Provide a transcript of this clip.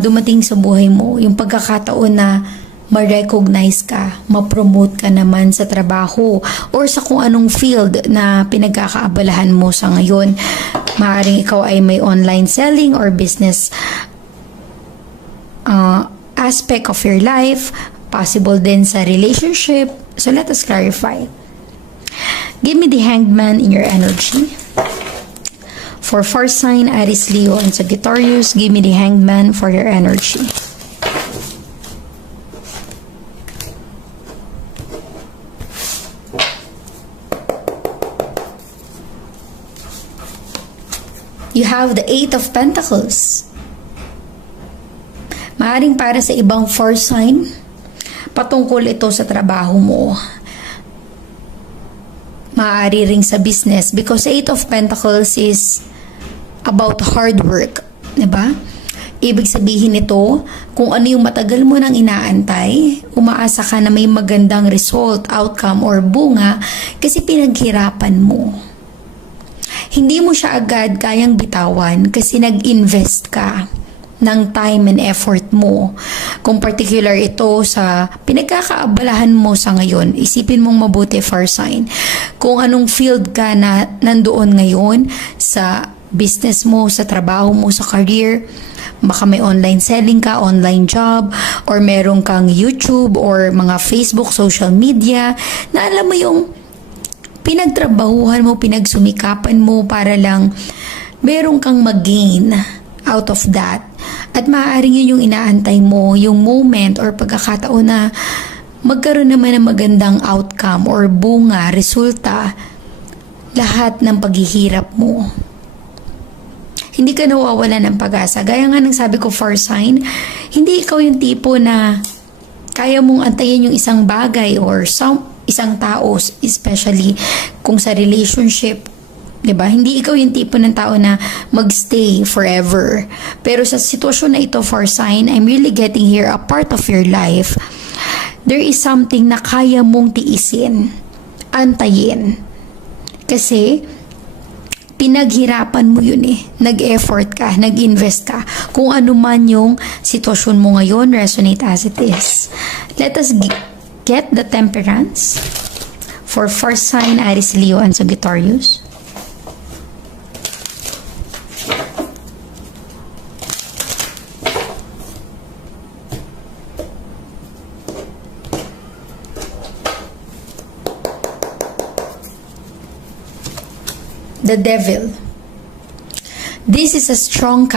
dumating sa buhay mo, yung pagkakataon na ma-recognize ka, ma-promote ka naman sa trabaho or sa kung anong field na pinagkakaabalahan mo sa ngayon. Maaaring ikaw ay may online selling or business aspect of your life, possible din sa relationship. So let us clarify. Give me the Hanged Man in your energy. For first sign, Aries, Leo, and Sagittarius, give me the Hanged Man for your energy. You have the Eight of Pentacles. Maaring para sa ibang first sign, patungkol ito sa trabaho mo. Maaari ring sa business because Eight of Pentacles is about hard work, diba? Ibig sabihin nito, kung ano yung matagal mo nang inaantay, umaasa ka na may magandang result, outcome, or bunga kasi pinaghirapan mo. Hindi mo siya agad kayang bitawan kasi nag-invest ka ng time and effort mo. Kung particular ito sa pinagkakaabalahan mo sa ngayon, isipin mong mabuti, first sign. Kung anong field ka na nandoon ngayon sa business mo, sa trabaho mo, sa career, baka may online selling ka, online job, or meron kang YouTube or mga Facebook, social media, na alam mo yung pinagtrabahuhan mo, pinagsumikapan mo para lang meron kang mag-gain out of that. At maaaring yun yung inaantay mo, yung moment or pagkakataon na magkaroon naman ng magandang outcome or bunga, resulta, lahat ng paghihirap mo. Hindi ka nawawala ng pag-asa. Gaya nga ng sabi ko, first sign, hindi ikaw yung tipo na kaya mong antayin yung isang bagay or isang tao, especially kung sa relationship. Diba? Hindi ikaw yung tipo ng tao na magstay forever. Pero sa sitwasyon na ito, for sign, I'm really getting here a part of your life. There is something na kaya mong tiisin, antayin. Kasi, pinaghirapan mo yun eh. Nag-effort ka, nag-invest ka. Kung ano man yung sitwasyon mo ngayon, resonate as it is. Let us get the Temperance for first sign, Aries, Leo, and Sagittarius. The Devil. This is a strong